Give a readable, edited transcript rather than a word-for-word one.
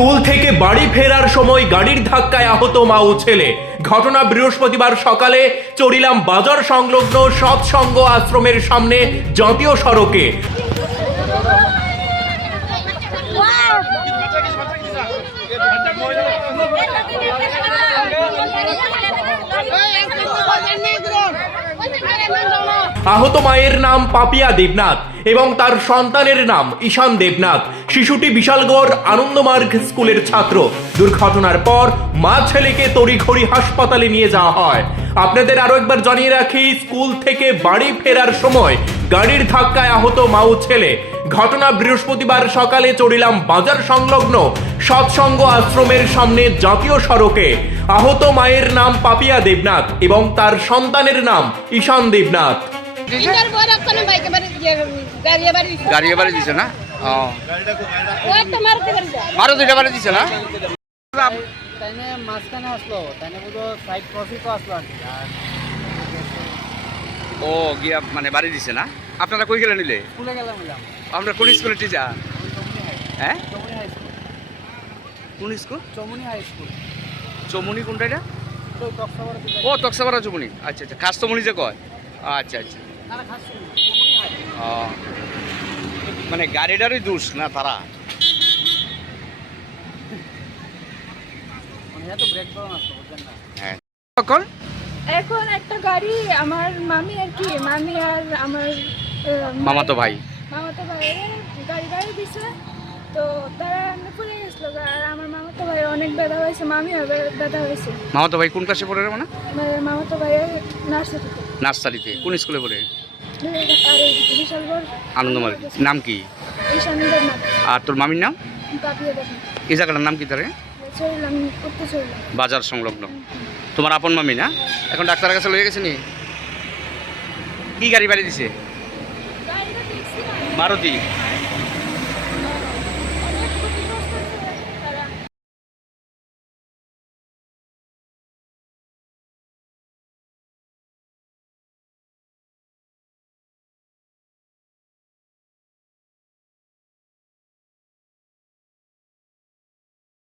School থেকে বাড়ি ফেরার সময় গাড়ির ধাক্কায় আহত মা ও ছেলে। ঘটনা বৃহস্পতিবার সকালে চরিলাম বাজার সংলগ্ন সৎসঙ্গ আশ্রমের সামনে জাতীয় সড়কে। আহত মায়ের নাম পাপিয়া দেবনাথ এবং তার সন্তানের নাম ঈশান দেবনাথ। শিশুটি বিশালগড় আনন্দমার্গ স্কুলের ছাত্র। দুর্ঘটনার পর মা ছেলেকে তড়িঘড়ি হাসপাতালে নিয়ে যাওয়া হয়। আপনাদের আরো একবার জানিয়ে রাখি, স্কুল থেকে বাড়ি ফেরার সময় গাড়ির ধাক্কায় আহত মা ও ছেলে। ঘটনা বৃহস্পতিবার সকালে চরিলাম বাজার সংলগ্ন সৎসঙ্গ আশ্রমের সামনে জাতীয় সড়কে। আহত মায়ের নাম পাপিয়া দেবনাথ এবং তার সন্তানের নাম ঈশান দেবনাথ। গাড়ি বাড়ি দিছে না? মারুতিটা বাড়ি দিছে না? মাঝখানে আসলো, তাইনে বুঝো সাইড ক্রসিং তো আসলো আর কি। ও গিয়া মানে বাড়ি দিছে না? আপনারা কই গেলেন নিলে? স্কুলে গেলাম বললাম। আমরা কোন স্কুলে টিচার? হ্যাঁ, চমুনি হাই স্কুল। কোন school? Chamuni high school. Chamuni কোনটা এটা? তো তক্সাবাড়া থেকে। ও তক্সাবাড়া চমুনি। আচ্ছা আচ্ছা, খাস চমুনি যে কয়। আচ্ছা আচ্ছা। না না খাস চমুনি হাই। ও মানে গাড়িটারই দোষ না তারা? মানে এত ব্রেক ডাউন আসলো বুঝছেন না। হ্যাঁ। কখন? এখন একটা গাড়ি আমার মামি আর কি, মামি আর আমার মামাতো ভাই। মামাতো ভাইয়ের গাড়ি দিছে, তো তারা পড়ে গেছিল। আর আমার মামাতো ভাইয়ের অনেক ব্যথা হয়েছে, মামিও ব্যথা হয়েছে। মামাতো ভাই কোন ক্লাসে পড়ে রে? মানে মামাতো ভাইয়ের নার্সারিতে। নার্সারিতে। কোন স্কুলে পড়ে? আর এই বিশালগড় আনন্দমার্গ। নাম কি? ঈশান দেবনাথ। আর তোর মামির নাম? পাপিয়া দেবনাথ। এই জায়গাটার নাম কি তারে? চললাম উত্তর চললাম। বাজার সংলগ্ন। তোমার আপন মামি না? এখন ডাক্তারের কাছে লয়ে গেছে নি? কি গাড়ি বাড়ি দিছে? গাড়িটা দেখছি না। মারুতি।